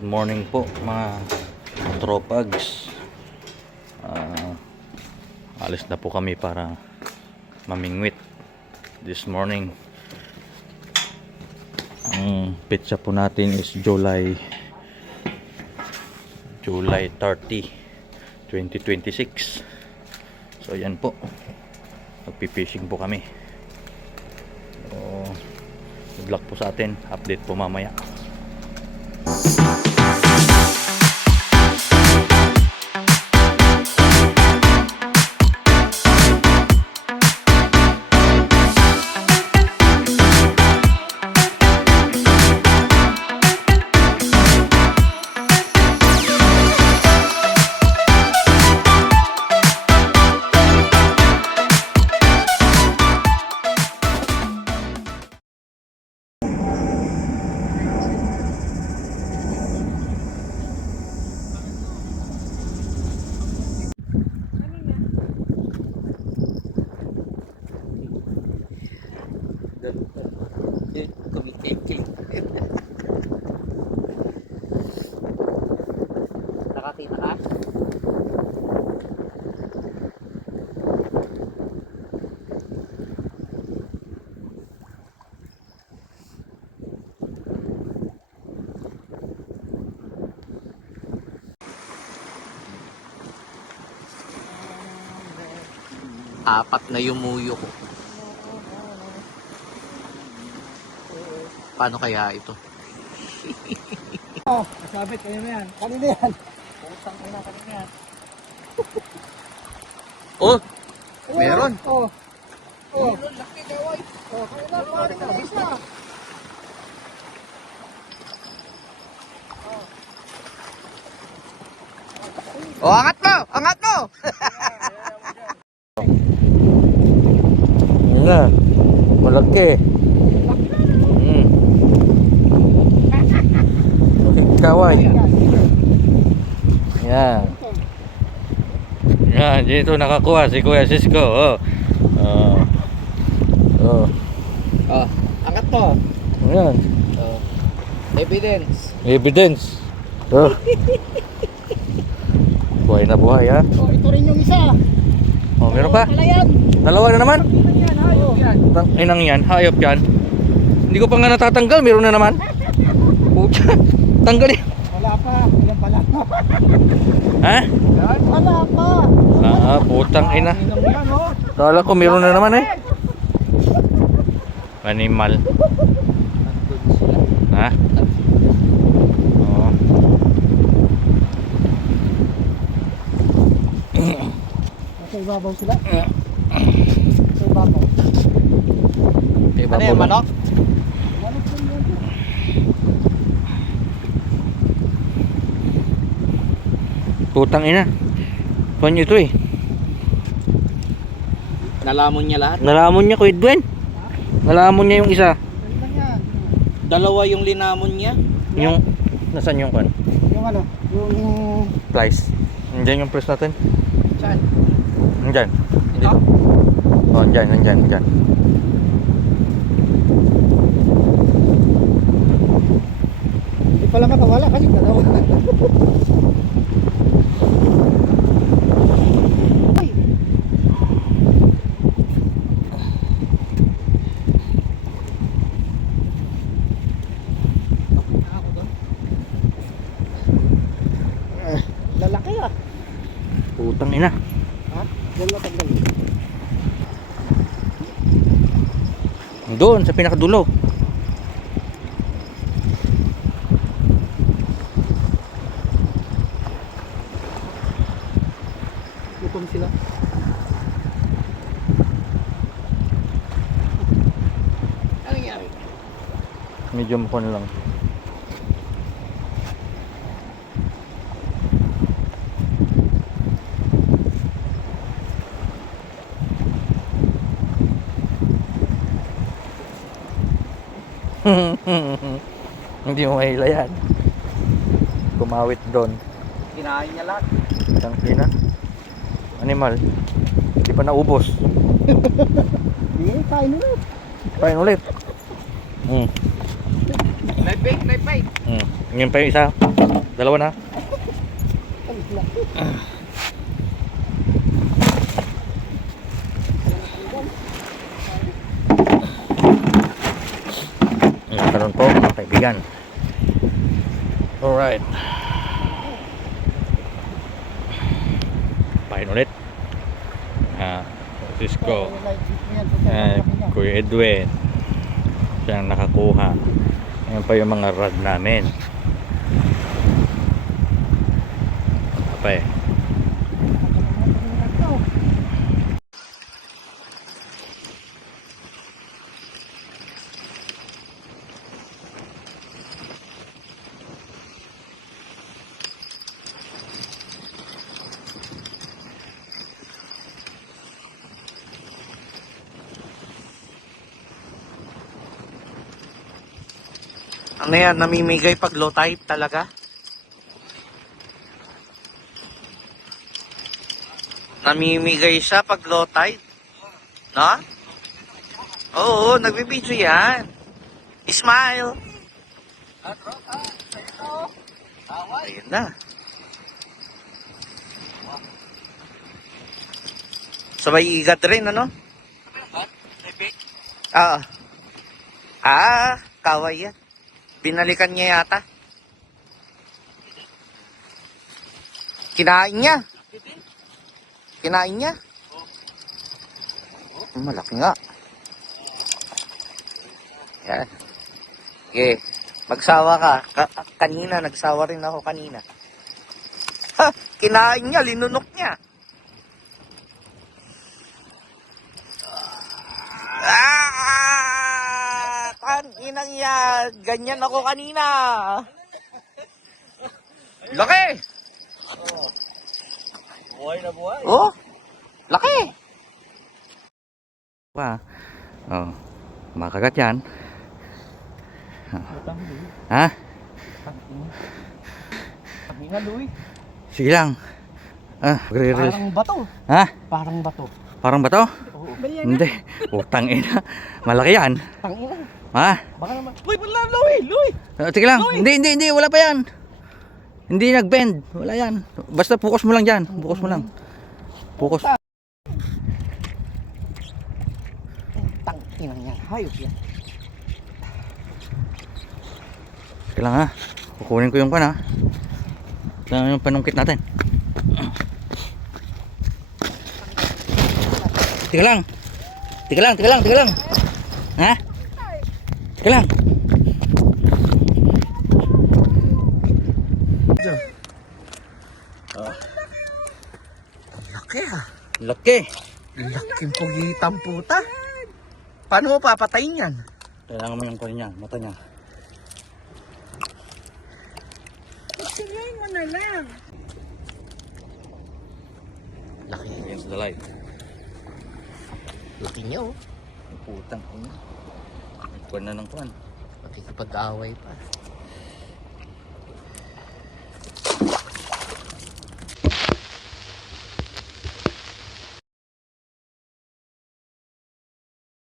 Good morning po mga tropags. Alis na po kami para mamingwit this morning. Ang petsa po natin is July 30, 2026. So yan po, magpipishing po kami. So good luck po sa atin. Update po mamaya. Nakakita ka? Apat na yumuyo ko. Paano kaya ito? Oh, sabit kayo na yan. Kanina yan. Pusang ina kanina yan. Oh! Meron! Oh. Oh. Laki kaway. Oh, kanina pare ka. Bisa. Oh, angat mo! Angat mo! Yun na, malaki. Kaway. Yan. Yan, dito nakakuha si Kuya Cisco. Oh. Oh. Oh, angat mo! Yan. Oh. Evidence! Evidence. Oh. Buhay na buhay ha. Oh, ito rin yung isa. Oh, meron pa? Pala yan. Dalawa na naman. Yan, hayop yan. Inang yan, hayop yan. Hindi ko pa nga natatanggal, meron na naman. Pucha, tanggalin. Wala pa. Yan pala. Ha? Yan wala pa. Putang ina. Inang yan, oh. Kala ko meron na naman eh. Animal. Ha? Oo. Nasa ibabaw sila. Sa ibabaw. Ano yung manok? Manok din yan. Putang ina. Panyo ito eh. Nalamon niya lahat? Nalamon niya, Kuya Edwin. Nalamon niya yung isa. Ano lang yan? Dalawa yung linamon niya? Yung, nasaan yung kan? Yung ano? Yung... Plies. Nandiyan yung press natin. Saan? Nandiyan. Dito. Oh, nandiyan. Hindi pala makawala kasi dalawa. Ay. Lalaki ah. Putang ina. Ha? Yan matanggal. Doon sa pinakadulo. Gutom sila. Ano nangyari? Medyo mukha na lang. Hindi mo mahila yan. Kumawit doon. Kinain niya lahat. Isang ina. Animal. Hindi pa naubos. Sige, kain ulit. Kain ulit. Live bait, live bait. Ngayon pa yung isa. Dalawa na. Karon po mga kaibigan. Alright. Pahin ulit. Cisco. Kuya Edwin. Siya ang nakakuha. Ayan pa yung mga rod namin. Apa eh. Ano yan, namimigay pag low tide talaga? Namimigay siya pag low tide? No? Oo, nagbibidyo yan. Smile. Ayun na. Sabay igat rin, ano? Kaway yan. Binalikan niya yata. Kinain niya. Kinain niya. Malaki nga. Yan. Okay. Magsawa ka. Kanina, nagsawa rin ako kanina. Ha! Kinain niya, linunok niya. Inang yan. Ganyan ako kanina. Laki. Buhay na buhay. Oh. Laki. Oh. Makagat yan. Ha? Paghinga, Louie. Sige lang. Parang bato. Ha? Parang bato. Parang ba to? Oo. Hindi. Utang ina. Malaki yan. Tangina. Ha? Baka naman. Uy, wala, Louie. Sige lang. Hindi. Wala pa yan. Hindi nag-bend. Wala yan. Basta focus mo lang dyan. Focus mo lang. Focus. Tangina yan. Hayop yan. Sige lang ha. Kukunin ko yung pan ha. Ito yung panungkit natin. Tiga lang. Ha? Tiga lang. Laki ah. Laki. Laking pugitan puta. Paano mo papatayin yan? Kailangan mo yung kunin niya. Mata niya. Tingnan mo na lang. Laki. Against the light. Laki niya oh. Putang ina. Kuwan na ng kuwan. Makikipag-away pa.